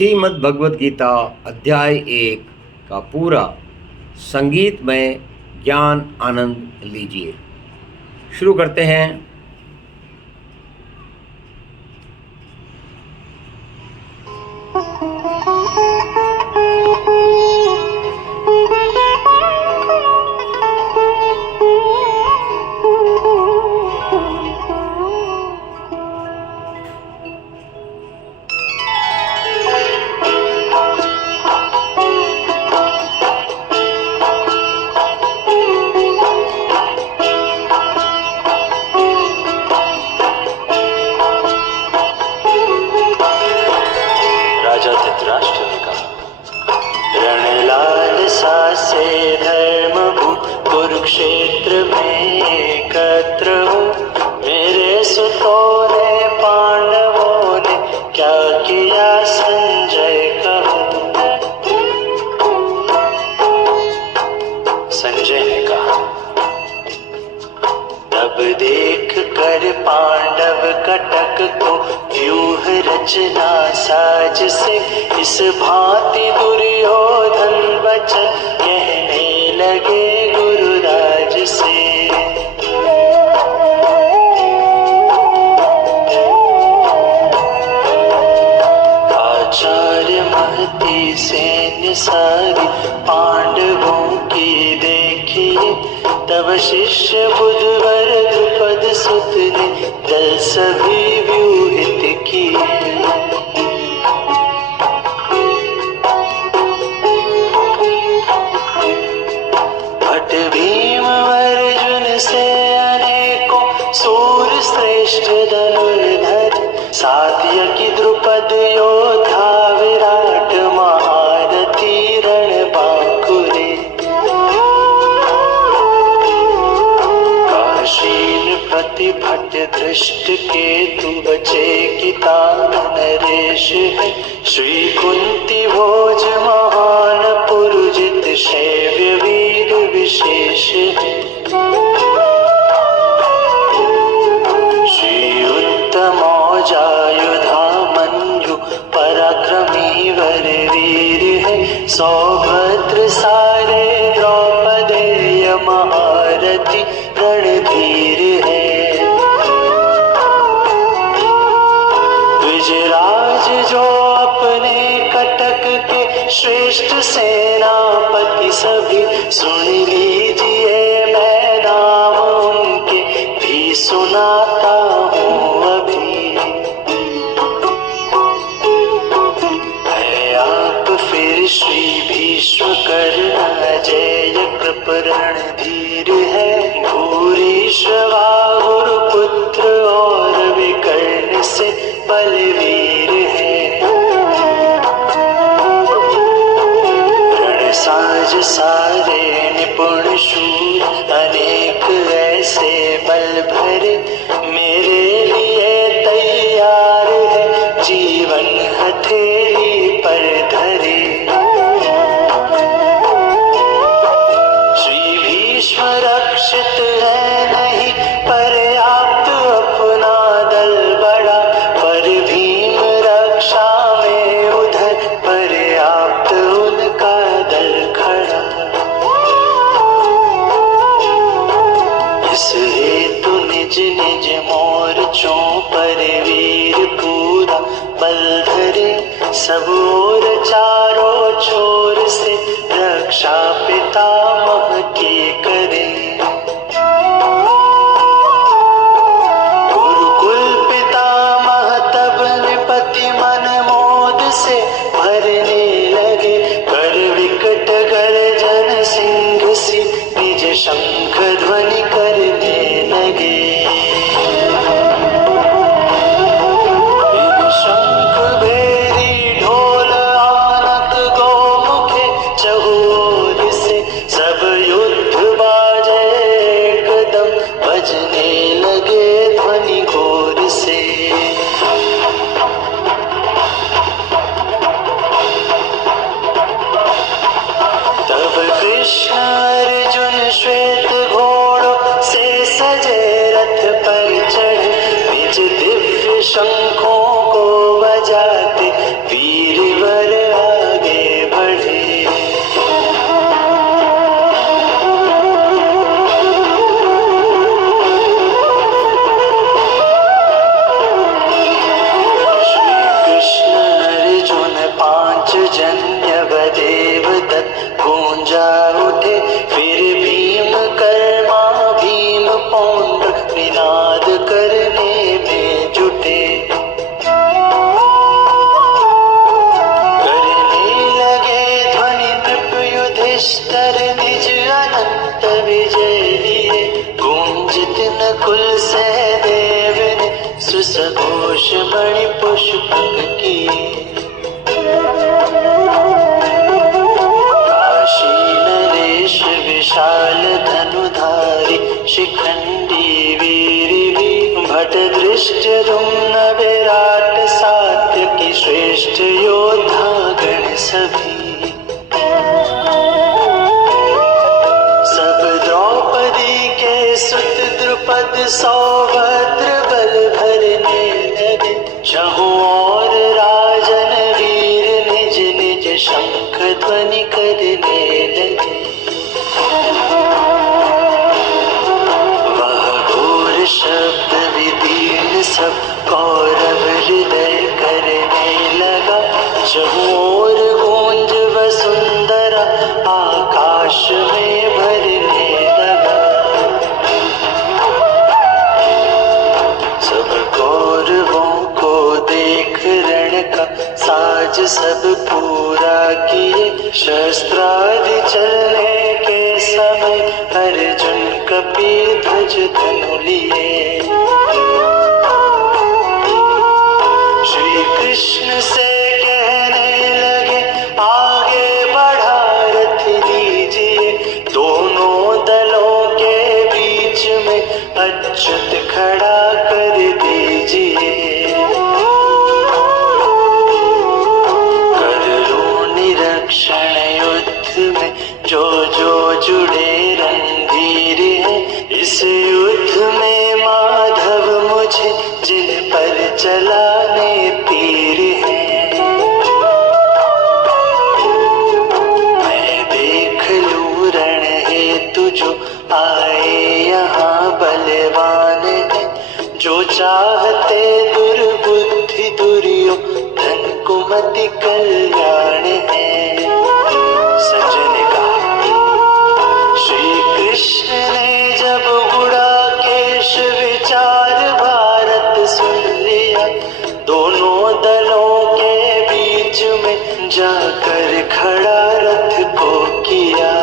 श्रीमद् भगवद गीता अध्याय 1 का पूरा संगीत में ज्ञान आनंद लीजिए। शुरू करते हैं। राजा धृतराष्ट्र ने कहा, रणलालसा से धर्म भू कुरुक्षेत्र में एकत्र हो। मेरे सुतों ने पांडवों ने क्या किया संजय कहो। संजय ने कहा, तब देख कर पांडव कटक को व्यूह रचना साज से इस भांति दुर्योधन वचन कहने लगे गुरुराज से। आचार्य महती सैन्य सारी पांडवों की देखिए, तब शिष्य बुधवर द्रुपद सुत ने दल सभी व्यूहित किए। भट भीम अर्जुन से अनेकों सूर श्रेष्ठ धनुर्धर, सात्यकी द्रुपद योद्धा विराट महारथी रणबांकुरे। काशीन भट दृष्ट केतु बचे कितान नरेश है। श्री कुंती भोज महान पुरुजित शैव्य वीर विशेष है। श्री उत्तम औजायुधा मंजु पराक्रमी वर वीर है। सौभद्र सारे द्रौपदेय महारथी रणधीर है। द्विजराज जो अपने कटक के श्रेष्ठ सेनापति सभी, सुन लीजिए मैं नाम उनके भी सुनाता हूँ अभी। है आप फिर श्री भीष्म कर्ण अजेय कृप रणधीर है। भूरी श्रवाहुर पुत्र और विकर्ण से बलवीर है। रणसाज सारे निपुण शूर, अनेक ऐसे बल भरे, मेरे लिए तैयार है जीवन हथेली पर धरे। श्री भीष्म रक्षित है नहीं पर्याप्त अपना दल बड़ा, पर भीम रक्षा में उधर पर्याप्त उनका दल खड़ा। इस हेतु निज निज मोर्चों पर वीर पूरा बल धरे। सब ओर चारों छोर से रक्षा पितामह की करे। गुरुकुल पितामह तब नृपति मन मोद से भरने लगे। कर विकट गर्जन सिंह सी निज शंख ध्वनि करने लगे। शंख भेरी ढोल आनक गौमुखे चहुओर से, सब विस्तर निज अनंत विजय लिए। गूंजित नकुल सहदेव ने सुसघोष मणि पुष्पक किए। काशी नरेश विशाल धनुधारी शिखंडी वीर भी। भट दृष्ट दुम्न विराट सात्यकी श्रेष्ठ योद्धा गण सभी। सब द्रौपदी के सुत द्रुपद सौभद्र बल भरने लगे। चहुँ और राजन वीर निज निज शंख ध्वनि करने लगे। वह घोर शब्द विदीर्ण सब कौरव हृदय करने लगा। चहुँ ओर गूंज वसुंधरा आकाश में भरने लगा। सब कौरवों को देख रण का साज सब पूरा किए। शस्त्रादि चलने के समय अर्जुन कपि ध्वज धनु लिए। श्री कृष्ण से कहने लगे आगे बढ़ा रथ लीजिए। दोनों दलों के बीच में अच्युत खड़ा कर दीजिए। कर लो निरीक्षण युद्ध में जो जो जुड़े रणधीर हैं। इस युद्ध में माधव मुझे जिन पर चलाने तीर हैं। मैं देख लूं रण हेतु जो आए यहाँ बलवान है। जो चाहते दुर्बुद्धि दुर्योधन कुमति कल्याण है। सज्जन का श्री कृष्ण ने जब गुड़ाकेश विचार भारत सुन लिया। दोनों दलों के बीच में जाकर खड़ा रथ को किया।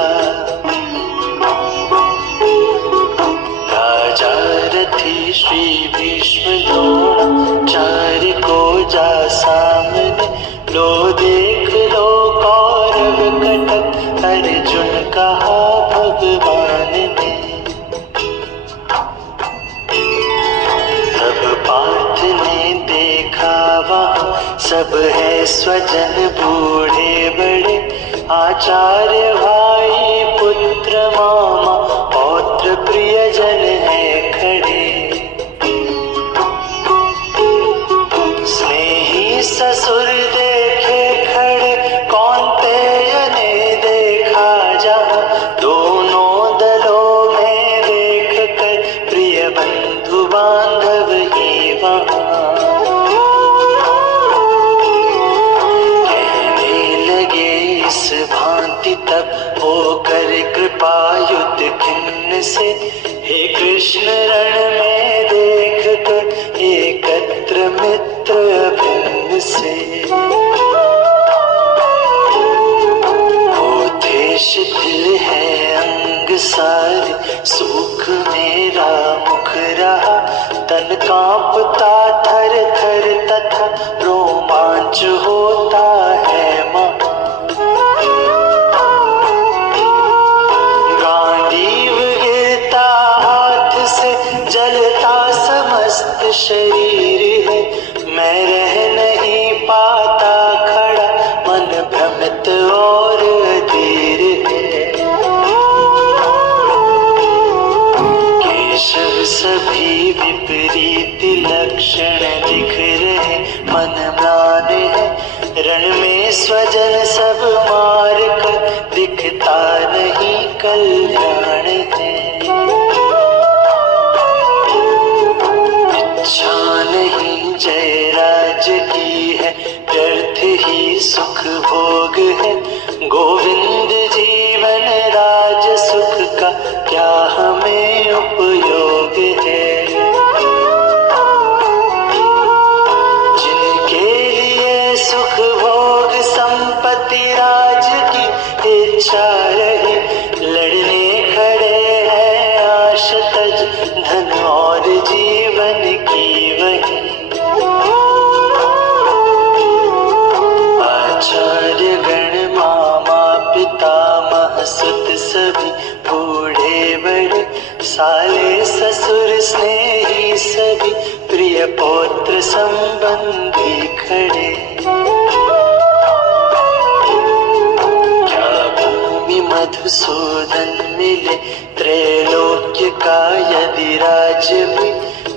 राजा रथी श्री भीष्म द्रोणाचार्य को जा सामने। लो देख लो कौरव कटक अर्जुन कहा भगवान ने। तब पार्थ ने देखा वहाँ सब है स्वजन बूढ़े बड़े। आचार्य भाई पुत्र मामा पौत्र प्रियजन है खड़े। स्नेही ससुर देखे खड़े कौन्तेय ने देखा जहाँ। दोनों दलों में देख कर प्रिय बंधु बांधव ही वहाँ। कहने लगे इस भांति तब होकर कृपा युद्ध खिन्न से। हे कृष्ण रण में देख कर एकत्र मित्र अभिन्न से। होते शिथिल है अंग सारे सुख मेरा मुख रहा। तन कांपता थर थर तथा रोमांच होता है महा। गांडीव गिरता हाथ से जलता समस्त शरीर है। मैं रह नहीं पाता खड़ा मन भ्रमित और अधीर है। केशव सभी विपरीत लक्षण दिख रहे मन म्लान है। सभी बूढ़े बड़े, साले ससुर स्नेही सभी, प्रिय पौत्र संबंधी खड़े। क्या भूमि मधुसूदन मिले, त्रैलोक्य का यदि राज्य भी,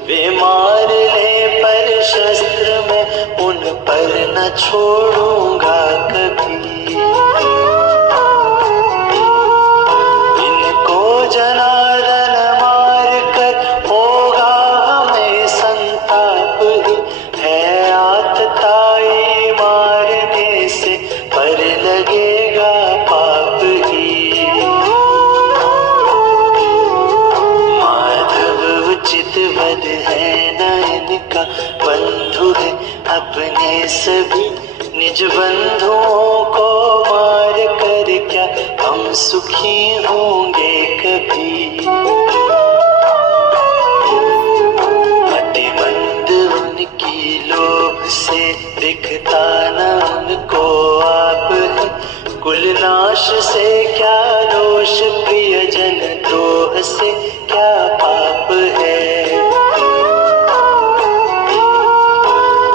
वे मार ले पर शस्त्र में, उन पर न छोड़ूंगा कभी। इनको जनार्दन मार कर होगा हमें संताप ही, है आतताई मारने से पर लगेगा पाप ही। माधव उचित वध है न इनका, बंधु है अपने सभी, निज बंधुओं को मार कर क्या हम सुखी होंगे कभी। मतिमंद उनकी लोभ से, दिखता न उनको आप है, कुलनाश से क्या दोष, प्रियजन द्रोह से क्या पाप है।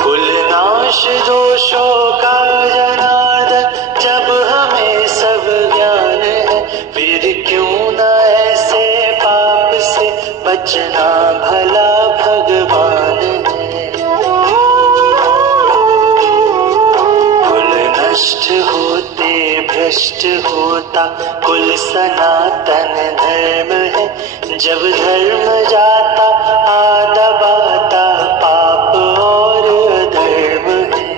कुलनाश दोषों का जनार्दन जब हमें सब ज्ञान है, फिर क्यों न ऐसे पाप से बचना भला भगवान है। कुल नष्ट होते भ्रष्ट होता, कुल सनातन धर्म है, जब धर्म जाता दबाता पाप और अधर्म है।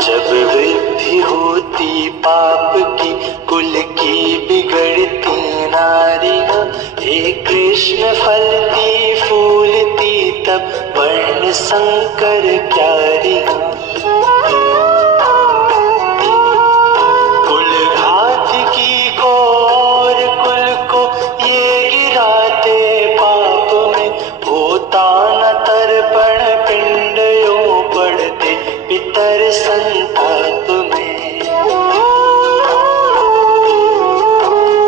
जब वृद्धि होती पाप की, कुल की बिगड़ती नारियां, हे कृष्ण फलती फूलती तब वर्ण संकर क्यारियां। कुल घात की को और कुल को ये गिराते पाप में, होता न तर्पण पिंड यूं पड़ते पितर संताप में।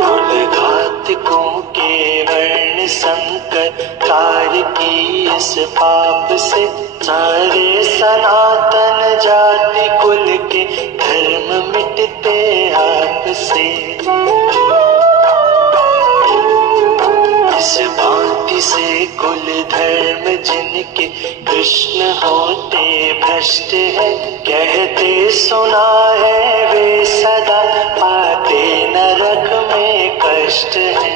कुल घातकों के वर्ण संकर कार्य की इस पाप से, सारे सनातन जाति कुल के धर्म मिटते आप से। इस भांति से कुल धर्म जिनके, कृष्ण होते भ्रष्ट है, कहते सुना है वे सदा पाते नरक में कष्ट है।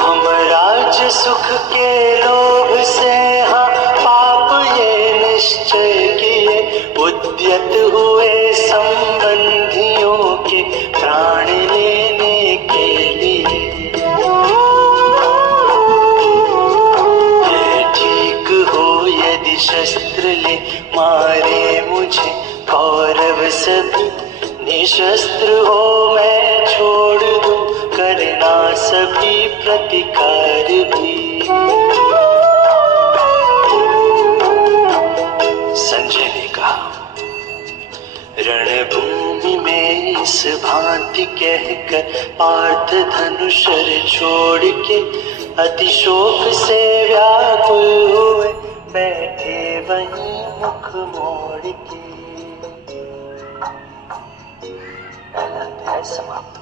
हम राज्य सुख के लोभ से हाँ पाप ये निश्चय किए, उद्यत हुए संबंधियों के प्राण लेने के लिए। है ठीक हो यदि शस्त्र ले मारे मुझे कौरव सभी, निशस्त्र हो मैं छोड़ दूं करना सभी प्रतिकार भी। संजय ने कहा, रणभूमि में इस भांति कहकर पार्थ धनुषर छोड़ के, अतिशोक से व्याकुल हुए बैठे वहीं मुख मोड़ के। पहला अध्याय समाप्त।